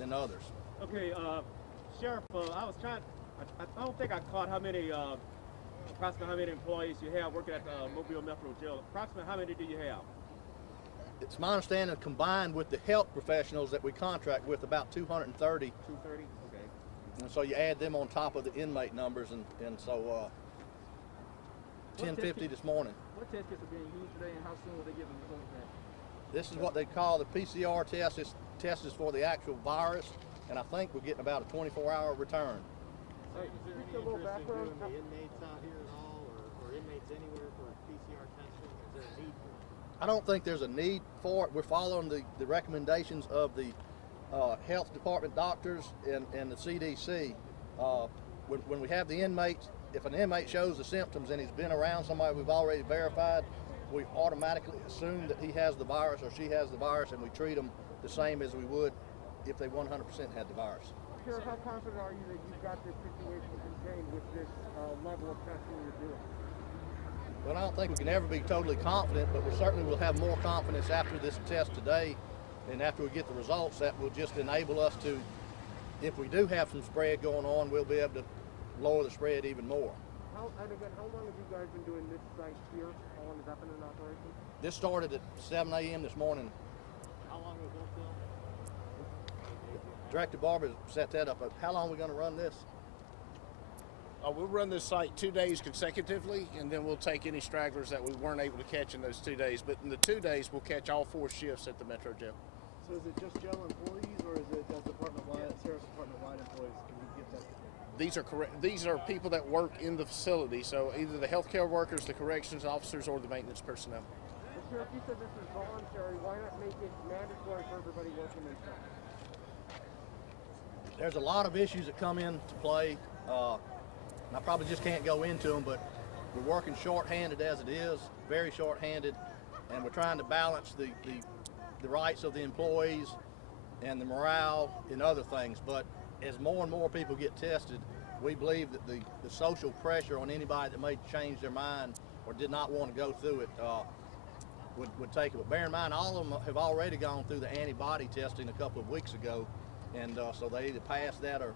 than others. Okay, Sheriff, I don't think I caught approximately how many employees you have working at the Mobile Metro Jail. Approximately how many do you have? It's my understanding, combined with the health professionals that we contract with, about 230. 230? Okay. And so you add them on top of the inmate numbers, and so 1050 this morning. What test kits are being used today, and how soon will they give them the results back? This is what they call the Pcr test. This test is for the actual virus, and I think we're getting about a 24-hour return. So is there any interest in doing the inmates out here at all, or inmates anywhere for PCR testing? Is there a need for it? I don't think there's a need for it. We're following the recommendations of the health department doctors and the CDC. When we have the inmates, if an inmate shows the symptoms and he's been around somebody we've already verified, we automatically assume that he has the virus or she has the virus, and we treat them the same as we would if they 100% had the virus. Sheriff, how confident are you that you've got this situation contained with this level of testing you're doing? Well, I don't think we can ever be totally confident, but we certainly will have more confidence after this test today, and after we get the results. That will just enable us to, if we do have some spread going on, we'll be able to lower the spread even more. How long have you guys been doing this site here? How long has that been in operation? This started at 7 a.m. this morning. How long was that till? Director Barber set that up. How long are we going to run this? We'll run this site 2 days consecutively, and then we'll take any stragglers that we weren't able to catch in those 2 days. But in the 2 days, we'll catch all 4 shifts at the Metro Jail. So is it just jail employees, or is it department-wide, Sheriff's Department-wide employees? Can you get that? These are correct. These are people that work in the facility, so either the healthcare workers, the corrections officers, or the maintenance personnel. Well, Sheriff, you said this is voluntary. Why not make it mandatory for everybody working inside? There's a lot of issues that come into play. And I probably just can't go into them, but we're working short-handed as it is, very short-handed, and we're trying to balance the rights of the employees and the morale and other things. But as more and more people get tested, we believe that the social pressure on anybody that may change their mind or did not want to go through it would take it. But bear in mind, all of them have already gone through the antibody testing a couple of weeks ago, and so they either passed that or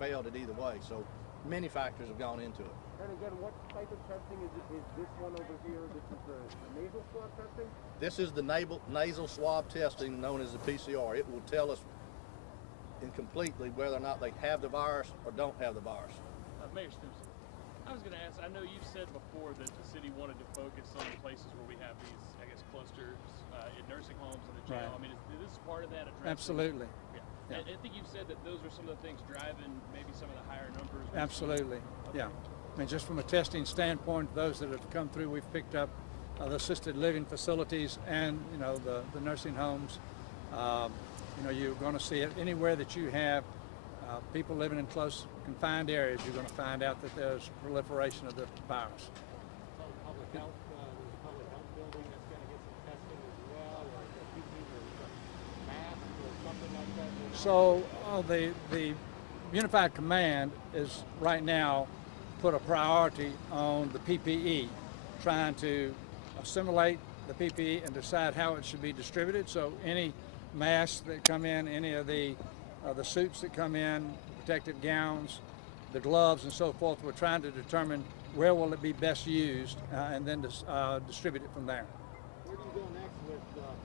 failed it either way. So many factors have gone into it. And again, what type of testing is this one over here? This is the nasal swab testing? This is the nasal swab testing known as the PCR. It will tell us completely whether or not they have the virus or don't have the virus. Mayor Stimpson, I was going to ask, I know you've said before that the city wanted to focus on the places where we have these, I guess, clusters in nursing homes and the jail. Right. I mean, is this part of that? Absolutely. Yeah. I think you've said that those are some of the things driving maybe some of the higher numbers. Absolutely, okay. Yeah. I mean, just from a testing standpoint, those that have come through, we've picked up the assisted living facilities and, you know, the nursing homes. You know, you're going to see it anywhere that you have people living in close confined areas. You're going to find out that there's proliferation of the virus. So public health, there's a public health building that's going to get some testing as well, or masks or something like that. So the Unified Command is right now put a priority on the PPE, trying to assimilate the PPE and decide how it should be distributed. So any masks that come in, any of the suits that come in, protective gowns, the gloves and so forth, we're trying to determine where will it be best used and then distribute it from there. Where do you go next with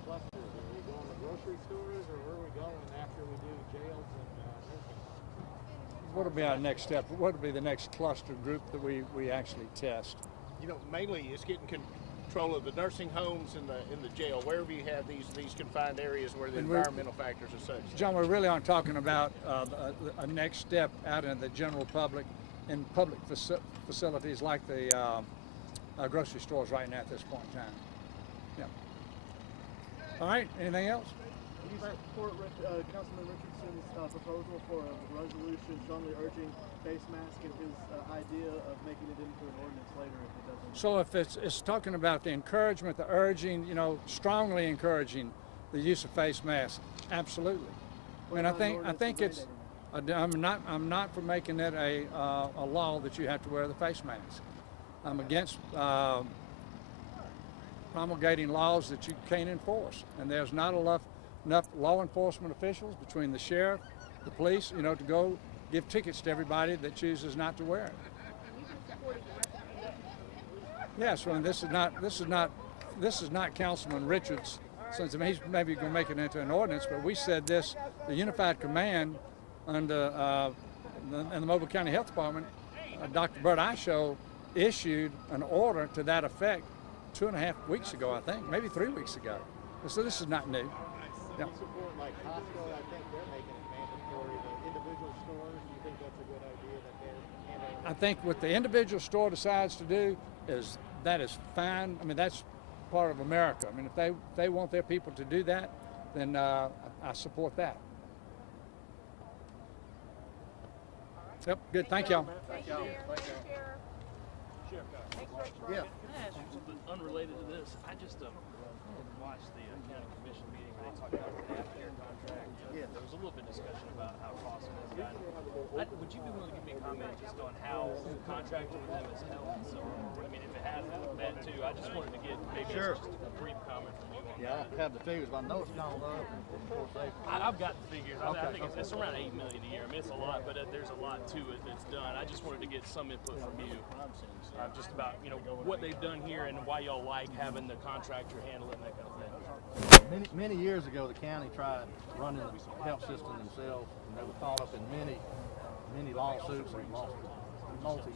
clusters? Are we going to grocery stores, or where are we going after we do jails and nursing homes? What will be our next step? What will be the next cluster group that we actually test? You know, mainly it's getting control of the nursing homes and the jail, wherever you have these confined areas where the environmental factors are such. John, we really aren't talking about a next step out in the general public, in public facilities like the grocery stores right now at this point in time. Yeah. All right, anything else? Do you support Councilman Richardson's proposal for a resolution strongly urging face mask and his idea of making it into an ordinance later if it doesn't? So if it's talking about the encouragement, the urging, you know, strongly encouraging the use of face masks, absolutely. I mean, I think it's. I'm not for making it a law that you have to wear the face mask. I'm against promulgating laws that you can't enforce, and there's not enough law enforcement officials between the sheriff, the police, you know, to go give tickets to everybody that chooses not to wear it. Yes, well, this is not Councilman Richards, since I mean, he's maybe going to make it into an ordinance, but we said this, the Unified Command under in the Mobile County Health Department, Dr. Bert Ishow issued an order to that effect 2.5 weeks ago, I think, maybe 3 weeks ago. So this is not new. Do you support like Costco? I think they're making it mandatory. The individual stores, do you think that's a good idea that they're handling? I think what the individual store decides to do is fine. I mean, that's part of America. I mean, if they want their people to do that, then I support that. Yep, good. Thank y'all. Thank y'all. Yeah. Can I ask you something unrelated to this? I just watched the county commission meeting where they talked about the aftercare contract. Yeah. There was a little bit of discussion about how costly it's gotten. Would you be willing to give me a comment just on how contracting with them has held? So, I mean, if it has that too, I just wanted to get maybe Sure. just a brief comment from you on Yeah, I that. don't have the figures, but I know it's gone up. And of course, I've got the figures. I Okay, think it's around $8 million a year. I mean, it's a lot, but there's a lot to it that's done. I just wanted to get some input from you, just about what they've done here and why y'all like having the contractor handle it and that kind of thing. many years ago, the county tried running the health system themselves, and they were caught up in many lawsuits and lost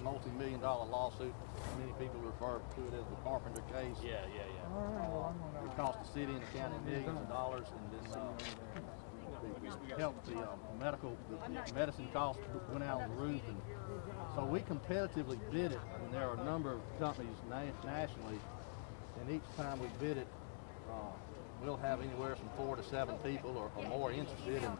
multi-million-dollar lawsuits. Many people refer to it as the Carpenter case. Yeah. It cost the city and the county millions of dollars, and then the medicine costs went out on the roof, and so we competitively bid it, and there are a number of companies nationally, and each time we bid it, we'll have anywhere from 4 to 7 people or more interested, and